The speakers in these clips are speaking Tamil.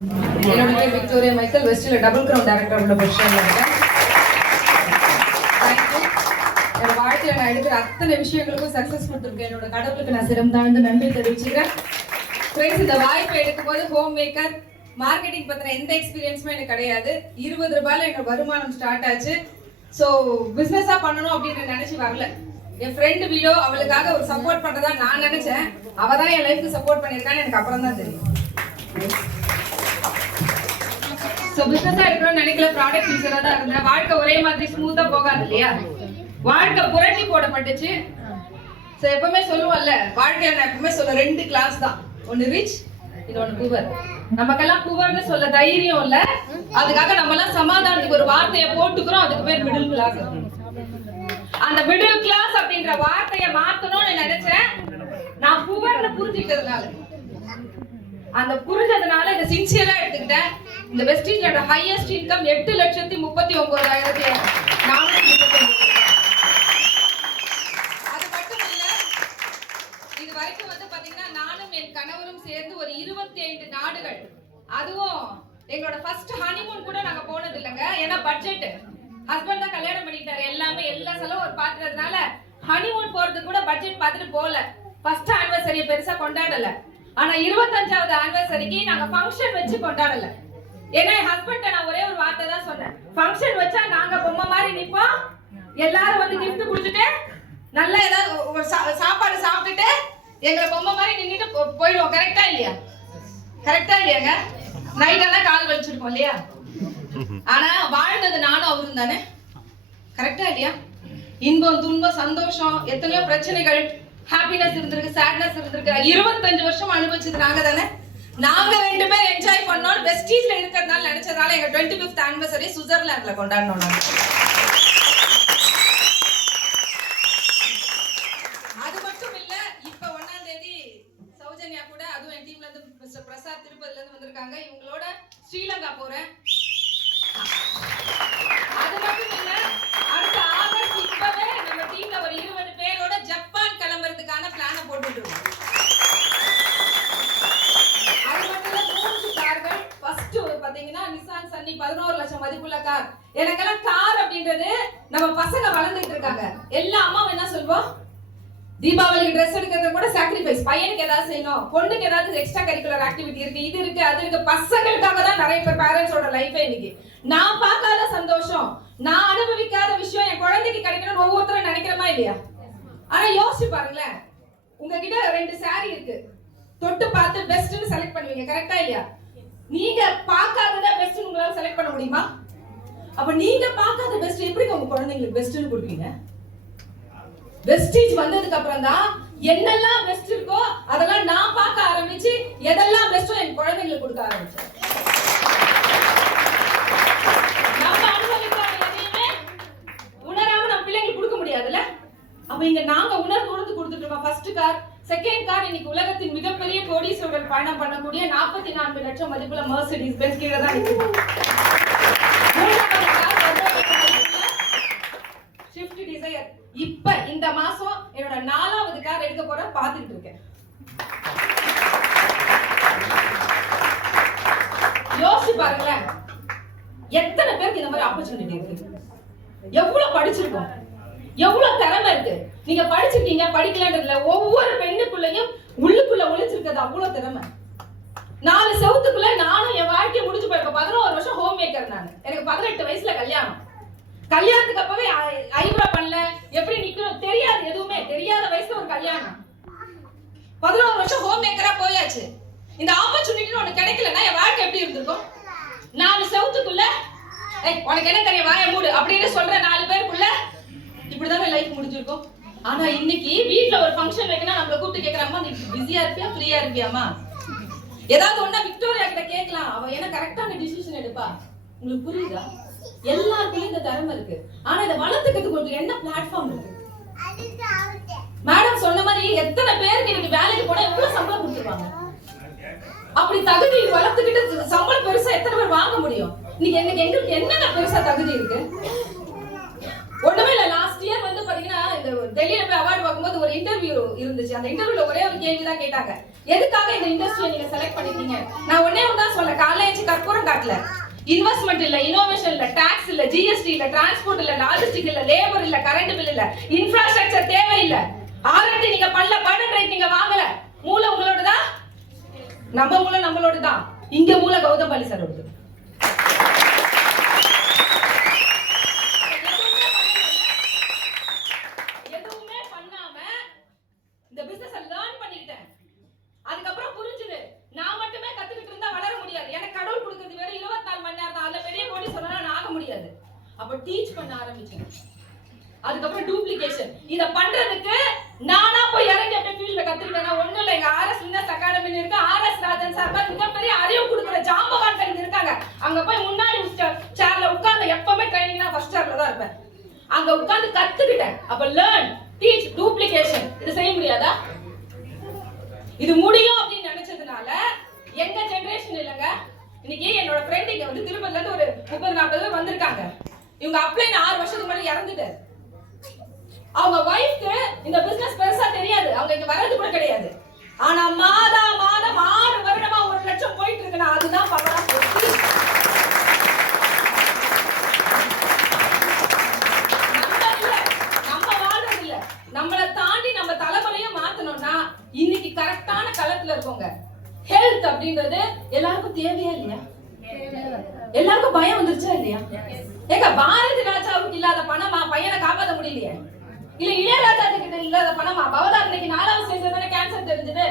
என்னோட பேர் விக்டோரியா மைக்கேல். வெஸ்டில் டபுள் கிரவுண்ட் டைரக்டர் உள்ள பொசிஷன்ல இருக்கேன். தேங்க்யூ. என்னோட வாழ்க்கையில் நான் எடுக்கிற அத்தனை விஷயங்களுக்கும் சக்ஸஸ் கொடுத்துருக்கேன். என்னோட கடவுளுக்கு நான் சிரம் தாழ்ந்து நன்றி தெரிவிச்சுக்கிறேன். ஃப்ரெண்ட்ஸ், இந்த வாய்ப்பை எடுக்கும்போது ஹோம் மேக்கர் மார்க்கெட்டிங் பற்றின எந்த எக்ஸ்பீரியன்ஸுமே எனக்கு கிடையாது. 20 ரூபாயில் என்னோட வருமானம் ஸ்டார்ட் ஆச்சு. ஸோ பிஸ்னஸாக பண்ணணும் அப்படின்னு நினச்சி வரல. என் ஃப்ரெண்டு வீடோ அவளுக்காக ஒரு சப்போர்ட் பண்ணுறதா நான் நினச்சேன். அவள் தான் என் லைஃப்க்கு சப்போர்ட் பண்ணியிருக்கான்னு எனக்கு அப்புறம் தான் தெரியும். ஸோ பிஸ்னஸாக எடுக்கணும்னு நினைக்கல, ப்ராடக்ட் யூஸராக தான் இருந்தேன். வாழ்க்கை ஒரே மாதிரி ஸ்மூத்தாக போகாது இல்லையா? வாழ்க்கை புரட்டி போடப்பட்டுச்சு. ஸோ எப்பவுமே சொல்லுவோம்ல, வாழ்க்கையில் நான் எப்பவுமே சொல்ல 2 கிளாஸ் தான். ஒன்று ரிச், இன்னொன்று புவர். நமக்கெல்லாம் புவர்னு சொல்ல தைரியம் இல்லை. அதுக்காக நம்ம எல்லாம் சமாதானத்துக்கு ஒரு வார்த்தையை போட்டுக்கிறோம். அதுக்கு பேர் மிடில் கிளாஸ். அந்த மிடில் கிளாஸ் அப்படின்ற வார்த்தையை மாத்தணும்னு நினைச்சேன். நான் புவர்னு புரிஞ்சுக்கிட்டதுனால, அந்த புரிஞ்சதுனால இதை சின்சியரா எடுத்துக்கிட்டேன். இந்த வெஸ்டீஜோட ஹையஸ்ட் இன்கம் 8,39,900. அது மட்டும் இல்ல, இது வரைக்கும் வந்து பாத்தீங்கன்னா நானும் என் கணவரும் சேர்ந்து ஒரு 25 நாடுகள், அதுவும் எங்களோட ஃபர்ஸ்ட் ஹனிமூன் கூட நாங்க போனது இல்லைங்க. ஏன்னா பட்ஜெட், ஹஸ்பண்ட் தான் கல்யாணம் பண்ணிட்டாரு. எல்லா செலவும் ஒரு பாத்துறதுனால ஹனிமூன் போறது கூட பட்ஜெட் பார்த்துட்டு போல. ஃபர்ஸ்ட் ஆனிவர்சரியை பெருசா கொண்டாடல. ஆனா 25வது ஆனிவர்சரிக்கு நாங்க ஃபங்க்ஷன் வச்சு கொண்டாடல. ஏன்னா என் ஹஸ்பண்ட் நான் ஒரே ஒரு வார்த்தை தான் சொன்னேன், ஃபங்க்ஷன் வச்சா நாங்க பொம்மை மாதிரி நிப்போம், எல்லாரும் வந்து கிஃப்ட் கொடுத்துட்டு நல்லா ஏதாவது சாப்பாடு சாப்பிட்டுட்டு எங்களை பொம்மை மாதிரி நின்றுட்டு போயிடுவோம். கரெக்டா இல்லையா? கரெக்டா இல்லையாங்க? நைட்டெல்லாம் கால் வலிச்சிருக்கோம் இல்லையா? ஆனா வாழ்ந்தது நானும் அவரும் தானே. கரெக்டா இல்லையா? இன்பம், துன்பம், சந்தோஷம், எத்தனையோ பிரச்சனைகள், ஹாப்பினஸ் இருந்திருக்கு, சேட்னஸ் இருந்திருக்கு. 25 வருஷம் அனுபவிச்சது நாங்க தானே. நாங்க 2 பேர் என்ஜாய் பண்ணோம். வெஸ்டீஜ்ல இருக்கிறதுனால நினைச்சதால எங்க 25th ஆனிவர்சரி சுவிட்சர்லாந்துல கொண்டாடணும். நாங்க அது மட்டும் இல்ல, இப்ப 1ஆம் தேதி சௌஜன்யா கூட, அதுவும் என் டீம்ல இருந்து மிஸ்டர் பிரசாத் திருப்பதில இருந்து வந்திருக்காங்க. இவங்களோட ஸ்ரீலங்கா போறேன். அது மட்டும் இல்ல, அடுத்த ஆகஸ்ட் இப்பவே நம்ம டீம்ல ஒரு 20 பேரோட ஜப்பான் கிளம்புறதுக்கான பிளான போட்டுட்டு இருக்கோம். அது மட்டும் இல்ல, 3 கார்கள். ஃபர்ஸ்ட் பாத்தீங்கன்னா நிசான் சன்னி 11 லட்சம் மதிப்புள்ள கார். எனக்கெல்லாம் கார் அப்படின்றது, நம்ம பசங்க வளர்ந்துட்டு இருக்காங்க. எல்லா அம்மாவும் என்ன சொல்வோம், தீபாவளிக்கு ட்ரெஸ் எடுக்கிறது கூட சாக்ரிஃபைஸ். பையனுக்கு ஏதாவது செய்யணும், பொண்ணுக்கு ஏதாவது எக்ஸ்ட்ரா கரிக்குலர் ஆக்டிவிட்டி இருக்கு, இது இருக்கு, அது இருக்கு. பசங்களுக்காக தான் நிறைய பேர் பேரண்ட்ஸோட லைஃபே இன்னைக்கு. நான் பார்க்காத சந்தோஷம், நான் அனுபவிக்காத விஷயம் என் குழந்தைக்கு கிடைக்கணும்னு ஒவ்வொருத்தரும் நினைக்கிறமா இல்லையா? ஆனா யோசிச்சு பாருங்களேன், உங்ககிட்ட 2 saree இருக்கு, தொட்டு பார்த்து பெஸ்ட்னு செலக்ட் பண்ணுவீங்க. கரெக்டா இல்லையா? நீங்க பார்க்காதத பெஸ்ட்னு உங்களால செலக்ட் பண்ண முடியுமா? அப்ப நீங்க பார்க்காத பெஸ்ட் எப்படி உங்க குழந்தைங்களுக்கு பெஸ்ட்னு கொடுப்பீங்க? வெஸ்டீஜ் வந்ததுக்கு அப்புறம் தான் என்னெல்லாம் பெஸ்ட் இருக்கோ அதெல்லாம் நான் பார்க்க ஆரம்பிச்சு, எதெல்லாம் பெஸ்டோ என் குழந்தைங்களுக்கு கொடுக்க ஆரம்பிச்சேன். நம்ம அனுபவிக்காத எதையுமே உணராம நம்ம பிள்ளைங்களுக்கு கொடுக்க முடியாதுல்ல. அப்ப இங்க நாங்க உணர்ந்து கொடுத்துட்டு இருக்கோம். ஃபர்ஸ்ட் கார், செகண்ட் கார், இன்னைக்கு உலகத்தின் மிகப்பெரிய கோடீஸ்வரர்கள் பயணம் பண்ணக்கூடிய 44 லட்சம் மதிப்புள்ள மெர்சிடிஸ் பென்ஸ் கீழே தான் இருக்கு. Swift Dzire. இப்ப இந்த மாசம் என்னோட 4வது கார் எடுக்க போற பாத்துக்கிட்டு இருக்கேன். யோசிச்சு பாருங்களேன், எத்தனை பேருக்கு இந்த மாதிரி ஆப்பர்ச்சுனிட்டி இருக்கு? எவ்வளவு படிச்சிருக்கோம், எவ்வளவு திறமை இருக்கு. நீங்க படிச்சிருக்கீங்க படிக்கலன்றதுல, ஒவ்வொரு பெண்ணுக்குள்ளயும் உள்ளுக்குள்ள ஒளிச்சிருக்கிறது அவ்வளவு திறமை. 4 செவத்துக்குள்ள நானும் என் வாழ்க்கையை முடிஞ்சு போயிருக்கேன். 11 வருஷம் ஹோம் மேக்கர் நானு. எனக்கு 18 வயசுல கல்யாணம். கல்யாணத்துக்கு அப்பவே ஐப்ரோ பண்ணல, எப்படி நிக்கணும் தெரியாது, எதுவுமே தெரியாத வயசுல ஒரு கல்யாணம். 11 வருஷம் ஹோம் மேக்கரா போயாச்சு. இந்த ஆப்பர்ச்சுனிட்டி ஒண்ணு கிடைக்கலன்னா என் வாழ்க்கை எப்படி இருந்திருக்கும்? 4 செவத்துக்குள்ள உனக்கு என்ன தெரியும், வாய மூடு அப்படின்னு சொல்ற 4 பேருக்குள்ள இப்படிதான் லைஃப் முடிஞ்சிருக்கும். ஆனா இன்னைக்கு வீட்டுல ஒரு ஃபங்க்ஷன் வைக்கணும், நம்மள கூப்பிட்டு கேக்குறாமா, நீ பிஸியா இருப்பியா, ஃப்ரீயா இருப்பியாமா? ஏதாவது ஒண்ணா விக்டோரியா கிட்ட கேட்கலாம், அவ என்ன கரெக்டான டிசிஷன் எடுப்பா. உங்களுக்கு புரியுதா? எல்லாருக்கும் இந்த திறமை இருக்கு. ஆனா இதை வளர்த்துக்கிறதுக்கு உங்களுக்கு என்ன பிளாட்ஃபார்ம் இருக்கு? மேடம் சொன்ன மாதிரி எத்தனை பேருக்கு இன்னைக்கு வேலைக்கு போனா எவ்வளவு சம்பளம் கொடுத்துருவாங்க? அப்படி தகுதி வளர்த்துக்கிட்டு சம்பளம் பெருசா எத்தனை பேர் வாங்க முடியும்? இன்னைக்கு எங்களுக்கு என்னென்ன பெருசா தகுதி இருக்கு? ஒண்ணுமே இல்ல. லாஸ்ட் இயர் வந்து பாத்தீங்கன்னா இந்த டெல்லியில போய் அவார்டு பார்க்கும்போது ஒரு இன்டர்வியூ இருந்துச்சு. அந்த இன்டர்வியூல ஒரே ஒரு கேள்வி தான் கேட்டாங்க, எதுக்காக இந்த இண்டஸ்ட்ரியை நீங்க செலக்ட் பண்ணிருக்கீங்க? நான் ஒன்னே ஒண்ணு தான் சொல்ல, காலேஜ் இன்வெஸ்ட்மெண்ட் இல்ல, இனோவேஷன் இல்ல, டாக்ஸ் இல்ல, ஜிஎஸ்டி இல்ல, டிரான்ஸ்போர்ட் இல்ல, லாஜிஸ்டிக் இல்ல, லேபர் இல்ல, கரண்ட் பில் இல்ல, இன்ஃப்ராஸ்ட்ரக்சர் தேவையில்லை. ஆர்என்டி நீங்க பண்ணல, பர்டன் ரைட் நீங்க வாங்கல, மூளை உங்களோடதா, நம்ம மூளை நம்மளோடதான். இங்க மூளை கௌதம் பள்ளி சாரோடது. எதுவுமே பண்ணாம இந்த பிசினஸ் லேர்ன் பண்ணிக்கிட்டேன். அதுக்கப்புறம் புரிஞ்சுது, நான் மட்டுமே கத்துக்கிட்டு இருந்தா வளர முடியாது. எனக்கு கடவுள் கொடுக்கிறது வெறும் 24 மணி நேரம் தான். அதுல பெரிய கோடி சொன்னா நான் ஆக முடியாது. அப்ப டீச் பண்ண ஆரம்பிச்சேன். அதுக்கப்புறம் டூப்ளிகேஷன். இத பண்றதுக்கு நானா போய் இறங்கி அப்படியே ஃபீல்ட்ல கத்துக்கிட்டேன். ஒண்ணும் இல்ல, எங்க ஆர்எஸ் வின்னர்ஸ் அகாடமில இருக்க ஆர்எஸ் ராஜன் சார் மிகப்பெரிய அறிவு கொடுக்குற ஜாம்பவான்கள் இருக்காங்க. அங்க போய் முன்னாடி சேர்ல உட்கார்ந்து எப்பவுமே ட்ரைனிங்னா ஃபர்ஸ்ட் சேர்ல தான் இருப்பேன். அங்க உட்கார்ந்து கத்துக்கிட்டேன். அப்ப லேர்ன், டீச், டூப்ளிகேஷன். இது செய்ய முடியாதா? இது முடியும் அப்படின்னு நினைச்சதுனால எங்க ஜெனரேஷன் இல்லங்க. இன்னைக்கு என்னோட ஃப்ரெண்ட் இங்க வந்து திருப்பதில இருந்து ஒரு 30-40 பேர் வந்திருக்காங்க. இவங்க அப்ளை 6 வருஷத்துக்கு முன்னாடி இறந்துட்டாரு. அவங்க வைஃப்க்கு இந்த பிசினஸ் பெருசா தெரியாது, அவங்க இங்க வர்றது கூட கிடையாது. ஆனா மாதம் 6 வருடமா 1 லட்சம் போயிட்டு இருக்குன்னா அதுதான் பவரா போச்சு. நம்ம வாழ்றது இல்ல, நம்மள தாண்டி நம்ம தலைமுறையும் மாத்தணும்னா இன்னைக்கு கரெக்டான களத்துல இருக்கோங்க. ஹெல்த் அப்படின்றது எல்லாருக்கும் தேவையா இல்லையா? எல்லாருக்கும் பயம் வந்துருச்சா இல்லையா? ஏங்க பாரதி ராஜாவுக்கு இல்லாத பணமா பையனை காப்பாற்ற முடியலையே? இல்ல இளையராஜா கிட்ட இல்லாத பணமா? பவதார் இன்னைக்கு 4வது ஸ்டேஜ்ல தானே கேன்சர் தெரிஞ்சது.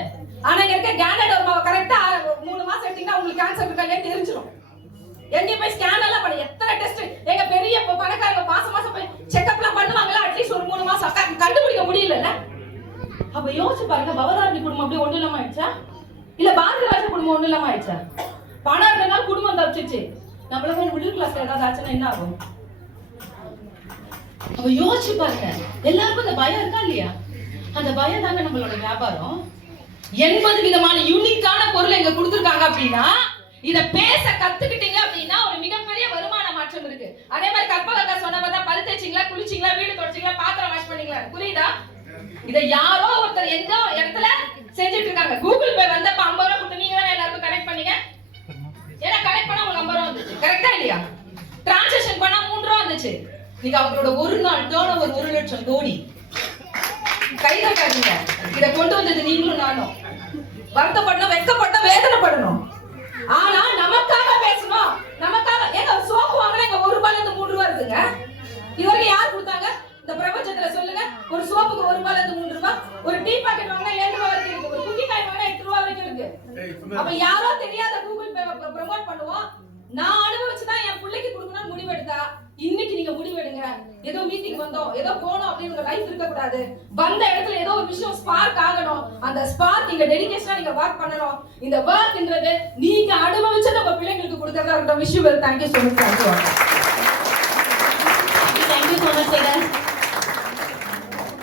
ஆனா இங்க இருக்க கேனடோர்மாவை கரெக்டா 3 மாசம் எடுத்தீங்கன்னா உங்களுக்கு கேன்சர் இருக்கா இல்லையா தெரிஞ்சிடும். எங்க போய் ஸ்கேன் எல்லாம் பண்ணி எத்தனை டெஸ்ட் எங்க பெரிய பணக்காரங்க மாசம் போய் செக்அப்லாம் பண்ணுவாங்களா? அட்லீஸ்ட் ஒரு 3 மாசம் கண்டுபிடிக்க முடியல. அப்ப யோசிச்சு பாருங்க, பவதாரணி குடும்பம் அப்படியே ஒண்ணு இல்லாம ஆயிடுச்சா? இல்ல பாரதி ராஜா குடும்பம் ஒண்ணு இல்லாம ஆயிடுச்சா? பணம் இருந்தாலும் குடும்பம் தப்பிச்சிச்சு. நம்மளுக்கு மிடில் கிளாஸ்ல ஏதாவது ஆச்சுன்னா என்ன ஆகும்? அப்ப யோசிச்சு பாருங்க, எல்லாருக்கும் அந்த பயம் இருக்கா இல்லையா? அந்த பயம் தாங்க நம்மளோட வியாபாரம். 80 விதமான யூனிக்கான பொருள் எங்க கொடுத்துருக்காங்க அப்படின்னா இத பேச கத்துக்கிட்டீங்க அப்படின்னா ஒரு மிகப்பெரிய வருமான மாற்றம் இருக்கு. அதே மாதிரி கற்பகக்கா சொன்னவங்க பல் தேய்ச்சிங்களா, குளிச்சிங்களா, வீடு தொடச்சிங்களா, பாத்திரம் வாஷ் பண்ணீங்களா, புரியுதா? இத யாரோ ஒருத்தர் எந்த இடத்துல செஞ்சுட்டு இருக்காங்க. கூகுள் பே வந்தப்ப 50 ரூபாய் கொடுத்து நீங்க தான் எல்லாருக்கும் கனெக்ட் பண்ணீங்க. ஏன்னா கனெக்ட் பண்ணா உங்களுக்கு 50 ரூபாய் வந்துச்சு, கரெக்டா இல்லையா? டிரான்சாக்ஷன் பண்ணா 3 ரூபாய் வந்துச்சு. நீங்க அவங்களோட ஒரு நாள் டர்ன் ஓவர் 1 லட்சம் கோடி. கைதட்டாதீங்க. இத கொண்டு வந்தது நீங்களும் நானும். வருத்தப்படணும், வெட்கப்படணும், வேதனைப்படணும். ஆனா நமக்காக பேசணும். நமக்காக ஏங்க சோப்பு வாங்கினா இங்க 1 ரூபாயில இருந்து 3 ரூபாய் இருக்குங்க. இதுவரைக்கும் யார் கொடுத்தாங்க இந்த பிரபஞ்சத்துல சொல்லுங்க? ஒரு சோப்புக்கு 1 ரூபாயில இருந்து 3 ரூபாய். ஒரு டீ பாக்கெட் வாங்கினா 7 ரூபாய் வரைக்கும் இருக்கு. ஒரு குக்கி காய் வாங்கினா 8 ரூபாய் வரைக்கும் இருக்கு. அப்ப யாரோ தெரியாத கூகுள் பே ப்ரோமோட் பண்ணுவோம். நான் அனுபவிச்சுதான் என் பிள்ளைக்கு கொடுக்கணும்னு முடிவெடுத்தா இன்னைக்கு நீங்க முடிவெடுங்க. ஏதோ மீட்டிங் வந்தோம், ஏதோ போனோம் அப்படின்னு உங்க லைஃப் இருக்க கூடாது. வந்த இடத்துல ஏதோ ஒரு விஷயம் ஸ்பார்க் ஆகணும். அந்த ஸ்பார்க் நீங்க டெடிகேஷனா நீங்க வொர்க் பண்ணணும். இந்த வொர்க்ன்றது நீங்க அனுபவிச்சு நம்ம பிள்ளைங்களுக்கு கொடுக்கறதா இருக்கட்டும். Wish you well. Thank you so much.